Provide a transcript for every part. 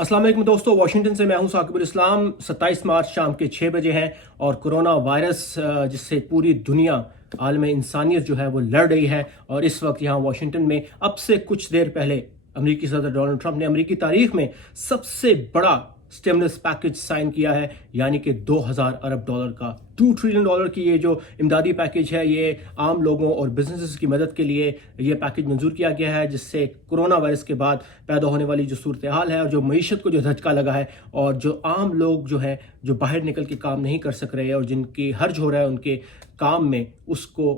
अस्सलाम वालेकुम दोस्तों, वाशिंगटन से मैं हूं साकिबुल इस्लाम। 27 मार्च शाम के 6 बजे हैं और कोरोना वायरस जिससे पूरी दुनिया आलम इंसानियत जो है वो लड़ रही है। और इस वक्त यहाँ वाशिंगटन में अब से कुछ देर पहले अमेरिकी सदर डोनाल्ड ट्रंप ने अमेरिकी तारीख में सबसे बड़ा स्टिमुलस पैकेज साइन किया है, यानी कि 2000 अरब डॉलर का, $2 ट्रिलियन की ये जो इमदादी पैकेज है, ये आम लोगों और बिजनेसेस की मदद के लिए ये पैकेज मंजूर किया गया है, जिससे कोरोना वायरस के बाद पैदा होने वाली जो सूरत हाल है और जो मईशत को जो झटका लगा है और जो आम लोग जो है जो बाहर निकल के काम नहीं कर सक रहे हैं और जिनकी हर्ज हो रहा है उनके काम में, उसको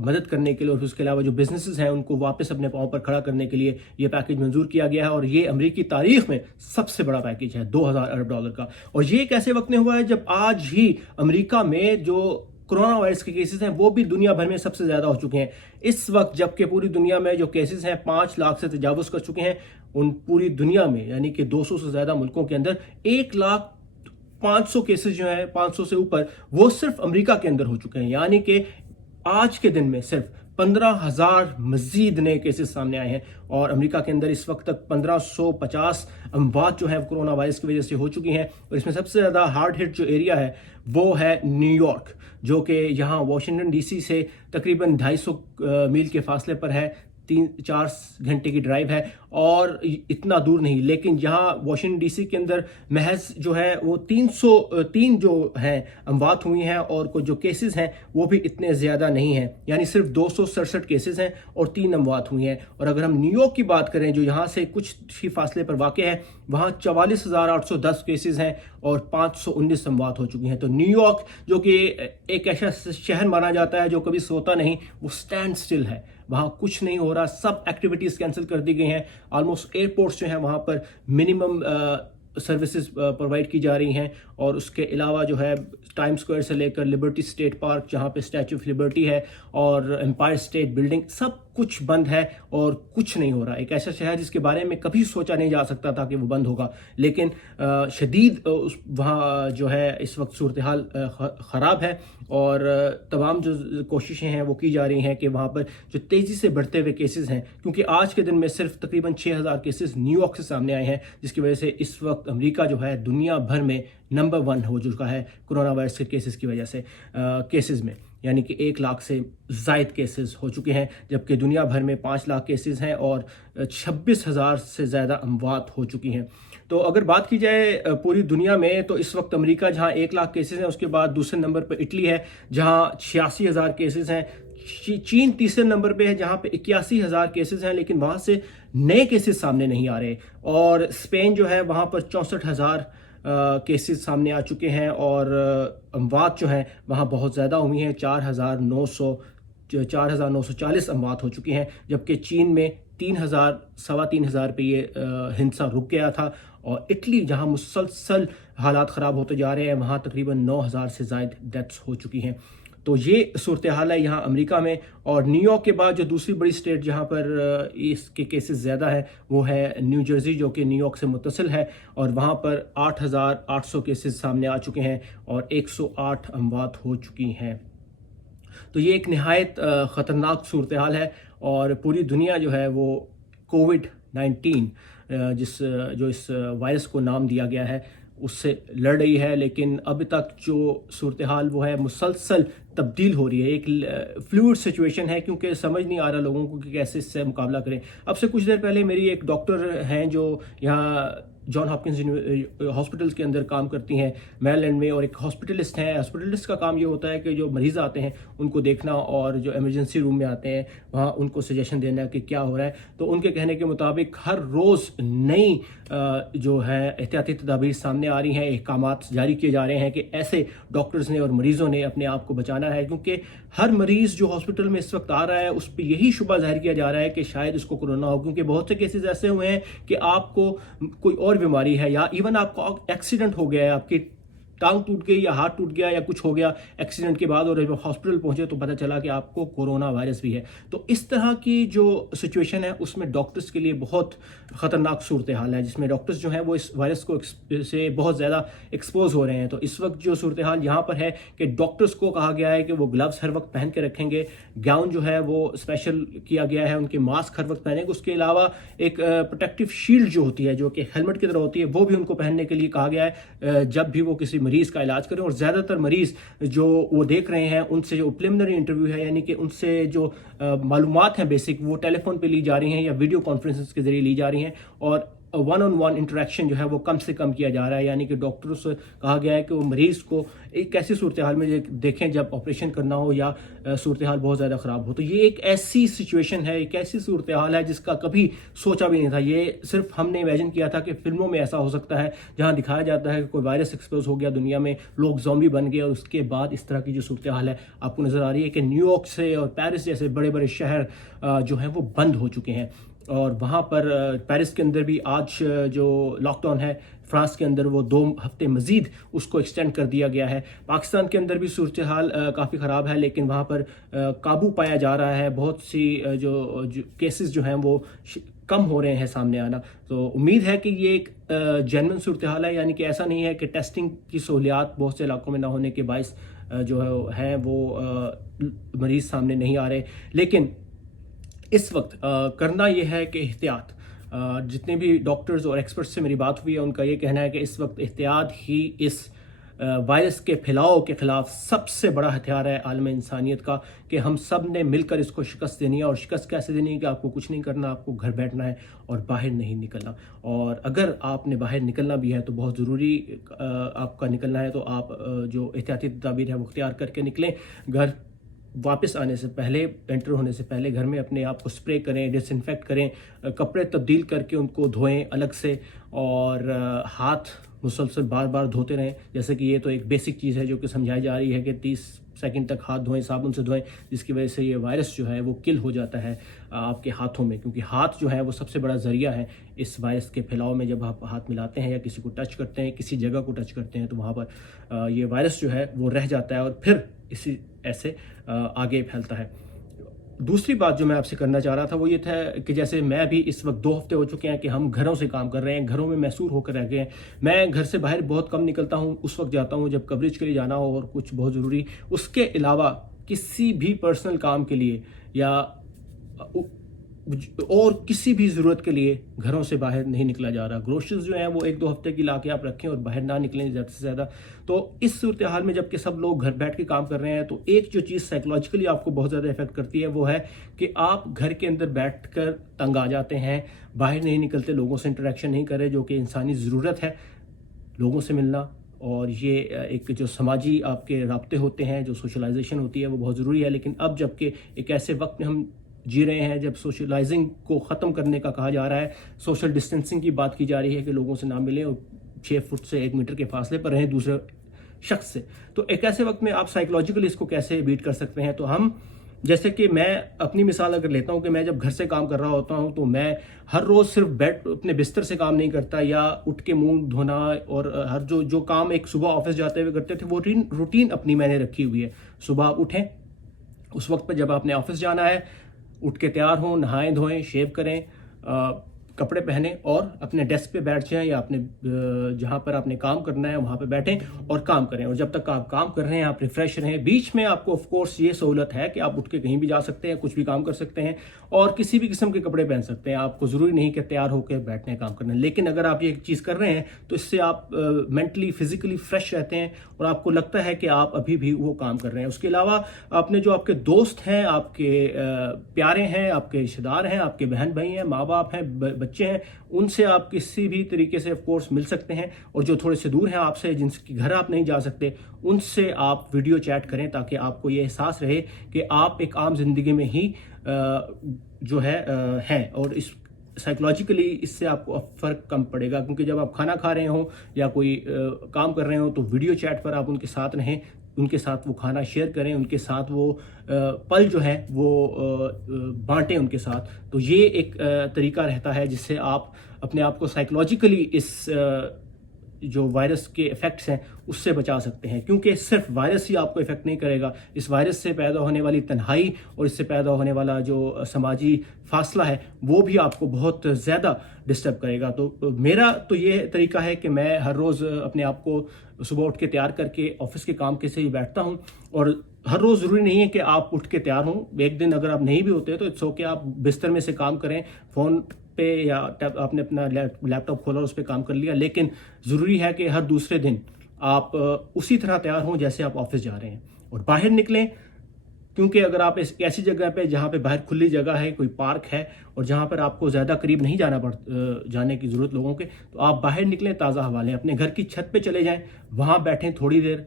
मदद करने के लिए और उसके अलावा जो बिजनेसेस हैं उनको वापस अपने पाँव पर खड़ा करने के लिए ये पैकेज मंजूर किया गया है। और ये अमेरिकी तारीख में सबसे बड़ा पैकेज है 2000 अरब डॉलर का। और ये एक ऐसे वक्त में हुआ है जब आज ही अमेरिका में जो कोरोना वायरस के केसेस हैं वो भी दुनिया भर में सबसे ज्यादा हो चुके हैं। इस वक्त जबकि पूरी दुनिया में जो केसेस हैं 5 लाख से तजावुज कर चुके हैं, उन पूरी दुनिया में यानी कि 200 से ज्यादा मुल्कों के अंदर 1,500,000 केसेस जो है 500 से ऊपर वो सिर्फ अमेरिका के अंदर हो चुके हैं। यानी कि आज के दिन में सिर्फ 15,000 मजीद नए केसेस सामने आए हैं और अमेरिका के अंदर इस वक्त तक 1550 अमवात जो है कोरोना वायरस की वजह से हो चुकी हैं। और इसमें सबसे ज़्यादा हार्ड हिट जो एरिया है वो है न्यूयॉर्क, जो कि यहाँ वाशिंगटन डीसी से तकरीबन 250 मील के फासले पर है, 3-4 घंटे की ड्राइव है और इतना दूर नहीं। लेकिन यहाँ वाशिंगटन डीसी के अंदर महज जो है वो 303 जो हैं अमवात हुई हैं और कुछ जो केसेस हैं वो भी इतने ज़्यादा नहीं हैं, यानी सिर्फ 267 केसेस हैं और 3 अमवात हुई हैं। और अगर हम न्यूयॉर्क की बात करें जो यहाँ से कुछ ही फासले पर वाक़ है, वहाँ 44,810 केसेस हैं और 519 अमवात हो चुकी हैं। तो न्यूयॉर्क जो कि एक ऐसा शहर माना जाता है जो कभी सोता नहीं, वो स्टैंड स्टिल है, वहाँ कुछ नहीं हो रहा, सब एक्टिविटीज़ कैंसिल कर दी गई हैं। ऑलमोस्ट एयरपोर्ट्स जो हैं वहाँ पर मिनिमम सर्विसेज प्रोवाइड की जा रही हैं। और उसके अलावा जो है टाइम स्क्वायर से लेकर लिबर्टी स्टेट पार्क जहाँ पे स्टैचू ऑफ लिबर्टी है और एम्पायर स्टेट बिल्डिंग, सब कुछ बंद है और कुछ नहीं हो रहा। एक ऐसा शहर जिसके बारे में कभी सोचा नहीं जा सकता था कि वो बंद होगा, लेकिन शदीद वहाँ जो है इस वक्त सूरत हाल ख़राब है और तमाम जो कोशिशें हैं वो की जा रही हैं कि वहाँ पर जो तेज़ी से बढ़ते हुए केसेस हैं, क्योंकि आज के दिन में सिर्फ तकरीबन 6,000 केसेस न्यूयॉर्क से सामने आए हैं, जिसकी वजह से इस वक्त अमेरिका जो है दुनिया भर में नंबर 1 हो चुका है कोरोना वायरस के केसेस की वजह से। केसेस में यानी कि 1 लाख से ज़ायद केसेस हो चुके हैं, जबकि दुनिया भर में 5 लाख केसेस हैं और 26,000 से ज़्यादा अमवात हो चुकी हैं। तो अगर बात की जाए पूरी दुनिया में, तो इस वक्त अमेरिका जहां 1 लाख केसेस हैं, उसके बाद दूसरे नंबर पर इटली है जहां 86,000 केसेस हैं। चीन तीसरे नंबर पे है जहां पे 81,000 केसेस हैं, लेकिन वहां से नए केसेस सामने नहीं आ रहे। और स्पेन जो है वहां पर 64,000 केसेस सामने आ चुके हैं और अमवात जो हैं वहाँ बहुत ज़्यादा हुई हैं, 4,940 अमवात हो चुकी हैं। जबकि चीन में 3,000-3,500 पे ये हिंसा रुक गया था। और इटली जहाँ मुसलसल हालात ख़राब होते जा रहे हैं, वहाँ तकरीबन 9,000 से ज़ायद डेथ्स हो चुकी हैं। तो ये सूरत हाल है यहाँ अमेरिका में। और न्यूयॉर्क के बाद जो दूसरी बड़ी स्टेट जहाँ पर इसके केसेस ज़्यादा है वो है न्यू जर्सी, जो कि न्यूयॉर्क से मुत्तसिल है और वहाँ पर 8,800 केसेस सामने आ चुके हैं और 108 अमवात हो चुकी हैं। तो ये एक नहायत ख़तरनाक सूरत हाल है और पूरी दुनिया जो है वो कोविड-19 जो इस वायरस को नाम दिया गया है उससे लड़ रही है। लेकिन अभी तक जो सूरत हाल वो है मुसलसल तब्दील हो रही है, एक फ्लूइड सिचुएशन है, क्योंकि समझ नहीं आ रहा लोगों को कि कैसे इससे मुकाबला करें। अब से कुछ देर पहले मेरी एक डॉक्टर हैं जो यहाँ जॉन हॉपकिंस हॉस्पिटल्स के अंदर काम करती हैं मेरीलैंड में, और एक हॉस्पिटलिस्ट हैं। हॉस्पिटलिस्ट का काम ये होता है कि जो मरीज़ आते हैं उनको देखना और जो इमरजेंसी रूम में आते हैं वहाँ उनको सजेशन देना कि क्या हो रहा है। तो उनके कहने के मुताबिक हर रोज़ नई जो है एहतियाती तदाबीर सामने आ रही हैं, अहकामात जारी किए जा रहे हैं कि ऐसे डॉक्टर्स ने और मरीज़ों ने अपने आप को बचाना है, क्योंकि हर मरीज़ जो हॉस्पिटल में इस वक्त आ रहा है उस पर यही शुबा जाहिर किया जा रहा है कि शायद इसको कोरोना हो, क्योंकि बहुत से केसेस ऐसे हुए हैं कि आपको कोई और बीमारी है या इवन आपको एक्सीडेंट हो गया है, आपकी टांग टूट गई या हाथ टूट गया या कुछ हो गया एक्सीडेंट के बाद, और जब हॉस्पिटल पहुंचे तो पता चला कि आपको कोरोना वायरस भी है। तो इस तरह की जो सिचुएशन है उसमें डॉक्टर्स के लिए बहुत ख़तरनाक सूरत हाल है, जिसमें डॉक्टर्स जो हैं वो इस वायरस को से बहुत ज़्यादा एक्सपोज हो रहे हैं। तो इस वक्त जो सूरत हाल यहाँ पर है कि डॉक्टर्स को कहा गया है कि वो ग्लव्स हर वक्त पहन के रखेंगे, गाउन जो है वो स्पेशल किया गया है, उनके मास्क हर वक्त पहनेंगे, उसके अलावा एक प्रोटेक्टिव शील्ड जो होती है, जो कि हेलमेट की तरह होती है, वो भी उनको पहनने के लिए कहा गया है जब भी वो किसी मरीज का इलाज करें। और ज़्यादातर मरीज जो वो देख रहे हैं उनसे जो प्रिलिमिनरी इंटरव्यू है, यानी कि उनसे जो मालूमात हैं बेसिक, वो टेलीफोन पे ली जा रही हैं या वीडियो कॉन्फ्रेंसेस के जरिए ली जा रही हैं, और वन ऑन वन इंटरेक्शन जो है वो कम से कम किया जा रहा है। यानी कि डॉक्टरों से कहा गया है कि वो मरीज को एक ऐसी सूरत हाल में देखें जब ऑपरेशन करना हो या सूरत हाल बहुत ज़्यादा ख़राब हो। तो ये एक ऐसी सिचुएशन है, एक ऐसी सूरत हाल है जिसका कभी सोचा भी नहीं था। ये सिर्फ हमने इमेजिन किया था कि फिल्मों में ऐसा हो सकता है, जहाँ दिखाया जाता है कि कोई वायरस एक्सपोज हो गया दुनिया में, लोग ज़ॉम्बी बन गए, और उसके बाद इस तरह की जो सूरत हाल है आपको नज़र आ रही है कि न्यूयॉर्क से और पेरिस जैसे बड़े बड़े शहर जो हैं वो बंद हो चुके हैं। और वहाँ पर पेरिस के अंदर भी आज जो लॉकडाउन है, फ्रांस के अंदर वो 2 हफ्ते मजीद उसको एक्सटेंड कर दिया गया है। पाकिस्तान के अंदर भी सूरत हाल काफ़ी ख़राब है, लेकिन वहाँ पर काबू पाया जा रहा है। बहुत सी जो केसेस जो हैं वो कम हो रहे हैं सामने आना। तो उम्मीद है कि ये एक जेन्युइन सूरत हाल है, यानी कि ऐसा नहीं है कि टेस्टिंग की सहूलियात बहुत से इलाकों में ना होने के बायस जो है वो मरीज़ सामने नहीं आ रहे। लेकिन इस वक्त करना यह है कि एहतियात, जितने भी डॉक्टर्स और एक्सपर्ट्स से मेरी बात हुई है उनका ये कहना है कि इस वक्त एहतियात ही इस वायरस के फैलाव के ख़िलाफ़ सबसे बड़ा हथियार है आलम इंसानियत का, कि हम सब ने मिलकर इसको शिकस्त देनी है। और शिकस्त कैसे देनी है कि आपको कुछ नहीं करना, आपको घर बैठना है और बाहर नहीं निकलना। और अगर आपने बाहर निकलना भी है तो बहुत ज़रूरी आपका निकलना है, तो आप जो एहतियाती तदाबीर है वो अख्तियार करके निकलें। घर वापस आने से पहले, एंटर होने से पहले घर में अपने आप को स्प्रे करें, डिसइंफेक्ट करें, कपड़े तब्दील करके उनको धोएं अलग से, और हाथ मुसलसल बार बार धोते रहें। जैसे कि ये तो एक बेसिक चीज़ है जो कि समझाई जा रही है कि 30 सेकंड तक हाथ धोएं, साबुन से धोएं, जिसकी वजह से ये वायरस जो है वो किल हो जाता है आपके हाथों में, क्योंकि हाथ जो है वो सबसे बड़ा ज़रिया है इस वायरस के फैलाव में। जब आप हाथ मिलाते हैं या किसी को टच करते हैं, किसी जगह को टच करते हैं, तो वहाँ पर ये वायरस जो है वो रह जाता है और फिर इसी ऐसे आगे फैलता है। दूसरी बात जो मैं आपसे करना चाह रहा था वो ये था कि जैसे मैं भी इस वक्त 2 हफ्ते हो चुके हैं कि हम घरों से काम कर रहे हैं, घरों में मैसूर होकर रह गए हैं। मैं घर से बाहर बहुत कम निकलता हूँ, उस वक्त जाता हूँ जब कवरेज के लिए जाना हो और कुछ बहुत ज़रूरी। उसके अलावा किसी भी पर्सनल काम के लिए या और किसी भी ज़रूरत के लिए घरों से बाहर नहीं निकला जा रहा। ग्रोसरीज जो हैं वो 1-2 हफ्ते की ला के आप रखें और बाहर ना निकलें ज़्यादा से ज़्यादा। तो इस सूरत हाल में जबकि सब लोग घर बैठ के काम कर रहे हैं, तो एक जो चीज़ साइकोलॉजिकली आपको बहुत ज़्यादा इफेक्ट करती है वो है कि आप घर के अंदर बैठ कर तंग आ जाते हैं, बाहर नहीं निकलते, लोगों से इंटरेक्शन नहीं कर रहे, जो कि इंसानी ज़रूरत है लोगों से मिलना। और ये एक जो समाजी आपके राब्ते होते हैं, जो सोशलाइजेशन होती है वो बहुत ज़रूरी है। लेकिन अब जबकि एक ऐसे वक्त में हम जी रहे हैं जब सोशलाइजिंग को ख़त्म करने का कहा जा रहा है, सोशल डिस्टेंसिंग की बात की जा रही है कि लोगों से ना मिलें और 6 फुट से 1 मीटर के फासले पर रहें दूसरे शख्स से, तो एक ऐसे वक्त में आप साइकोलॉजिकली इसको कैसे बीट कर सकते हैं। तो हम, जैसे कि मैं अपनी मिसाल अगर लेता हूं कि मैं जब घर से काम कर रहा होता हूं तो मैं हर रोज़ सिर्फ बेड अपने बिस्तर से काम नहीं करता या उठ के मुंह धोना और हर जो काम एक सुबह ऑफिस जाते हुए करते थे वो रूटीन अपनी मैंने रखी हुई है। सुबह आप उठें, उस वक्त पर जब आपने ऑफिस जाना है, उठ के तैयार हों, नहाएं धोएं, शेव करें, कपड़े पहने और अपने डेस्क पे बैठ जाएं या अपने जहाँ पर आपने काम करना है वहाँ पे बैठें और काम करें। और जब तक आप काम कर रहे हैं आप रिफ्रेश रहें। बीच में आपको ऑफ कोर्स ये सहूलत है कि आप उठ के कहीं भी जा सकते हैं, कुछ भी काम कर सकते हैं और किसी भी किस्म के कपड़े पहन सकते हैं। आपको ज़रूरी नहीं कि तैयार होकर बैठने काम करना है। लेकिन अगर आप ये चीज़ कर रहे हैं तो इससे आप मेंटली फिजिकली फ्रेश रहते हैं और आपको लगता है कि आप अभी भी वो काम कर रहे हैं। उसके अलावा आपने जो आपके दोस्त हैं, आपके प्यारे हैं, आपके रिश्तेदार हैं, आपके बहन भाई हैं, माँ बाप हैं, बच्चे हैं, उनसे आप किसी भी तरीके से ऑफ कोर्स मिल सकते हैं। और जो थोड़े से दूर हैं आपसे, जिनके घर आप नहीं जा सकते, उनसे आप वीडियो चैट करें ताकि आपको ये एहसास रहे कि आप एक आम जिंदगी में ही जो है हैं। और इस साइकोलॉजिकली इससे आपको फ़र्क कम पड़ेगा, क्योंकि जब आप खाना खा रहे हो या कोई काम कर रहे हो तो वीडियो चैट पर आप उनके साथ रहें, उनके साथ वो खाना शेयर करें, उनके साथ वो पल जो है वो बांटें उनके साथ। तो ये एक तरीका रहता है जिससे आप अपने आप को साइकोलॉजिकली इस جو وائرس کے افیکٹس ہیں اس سے بچا سکتے ہیں، کیونکہ صرف وائرس ہی آپ کو افیکٹ نہیں کرے گا، اس وائرس سے پیدا ہونے والی تنہائی اور اس سے پیدا ہونے والا جو سماجی فاصلہ ہے وہ بھی آپ کو بہت زیادہ ڈسٹرب کرے گا۔ تو میرا تو یہ طریقہ ہے کہ میں ہر روز اپنے آپ کو صبح اٹھ کے تیار کر کے آفس کے کام کے سے ہی بیٹھتا ہوں، اور ہر روز ضروری نہیں ہے کہ آپ اٹھ کے تیار ہوں، ایک دن اگر آپ نہیں بھی ہوتے تو اٹس اوکے، آپ بستر میں سے کام کریں، فون پہ یا آپ نے اپنا لیپ ٹاپ کھولا اس پہ کام کر لیا، لیکن ضروری ہے کہ ہر دوسرے دن آپ اسی طرح تیار ہوں جیسے آپ آفس جا رہے ہیں، اور باہر نکلیں، کیونکہ اگر آپ ایسی جگہ پہ جہاں پہ باہر کھلی جگہ ہے، کوئی پارک ہے اور جہاں پر آپ کو زیادہ قریب نہیں جانے کی ضرورت لوگوں کے، تو آپ باہر نکلیں، تازہ ہوا لیں، اپنے گھر کی چھت پہ چلے جائیں، وہاں بیٹھیں تھوڑی دیر،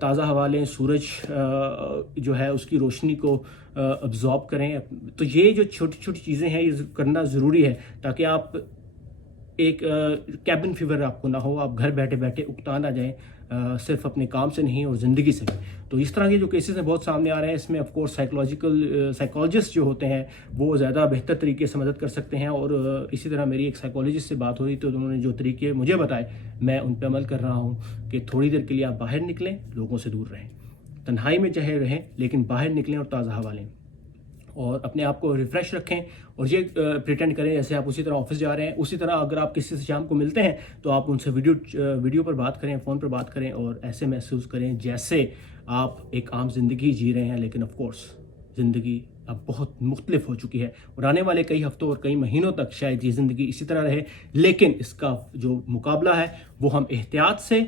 تازہ ہوا لیں، سورج جو ہے اس کی روشنی کو ابزارب کریں۔ تو یہ جو چھوٹی چھوٹی چیزیں ہیں یہ کرنا ضروری ہے تاکہ آپ ایک کیبن فیور آپ کو نہ ہو، آپ گھر بیٹھے بیٹھے اکتا نہ جائیں، صرف اپنے کام سے نہیں اور زندگی سے بھی۔ تو اس طرح کے جو کیسز ہیں بہت سامنے آ رہے ہیں، اس میں آف کورس سائیکالوجسٹ جو ہوتے ہیں وہ زیادہ بہتر طریقے سے مدد کر سکتے ہیں، اور اسی طرح میری ایک سائیکالوجسٹ سے بات ہو رہی تو انہوں نے جو طریقے مجھے بتائے میں ان پہ عمل کر رہا ہوں کہ تھوڑی دیر کے لیے آپ باہر نکلیں، لوگوں سے دور رہیں، تنہائی میں چاہے رہیں لیکن باہر نکلیں اور تازہ ہوا لیں، اور اپنے آپ کو ریفریش رکھیں، اور یہ پریٹینڈ کریں جیسے آپ اسی طرح آفس جا رہے ہیں۔ اسی طرح اگر آپ کسی سے شام کو ملتے ہیں تو آپ ان سے ویڈیو پر بات کریں، فون پر بات کریں، اور ایسے محسوس کریں جیسے آپ ایک عام زندگی جی رہے ہیں، لیکن آف کورس زندگی اب بہت مختلف ہو چکی ہے، اور آنے والے کئی ہفتوں اور کئی مہینوں تک شاید یہ زندگی اسی طرح رہے، لیکن اس کا جو مقابلہ ہے وہ ہم احتیاط سے،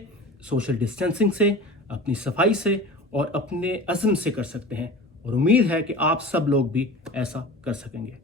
سوشل ڈسٹینسنگ سے، اپنی صفائی سے اور اپنے عزم سے کر سکتے ہیں، اور امید ہے کہ آپ سب لوگ بھی ایسا کر سکیں گے۔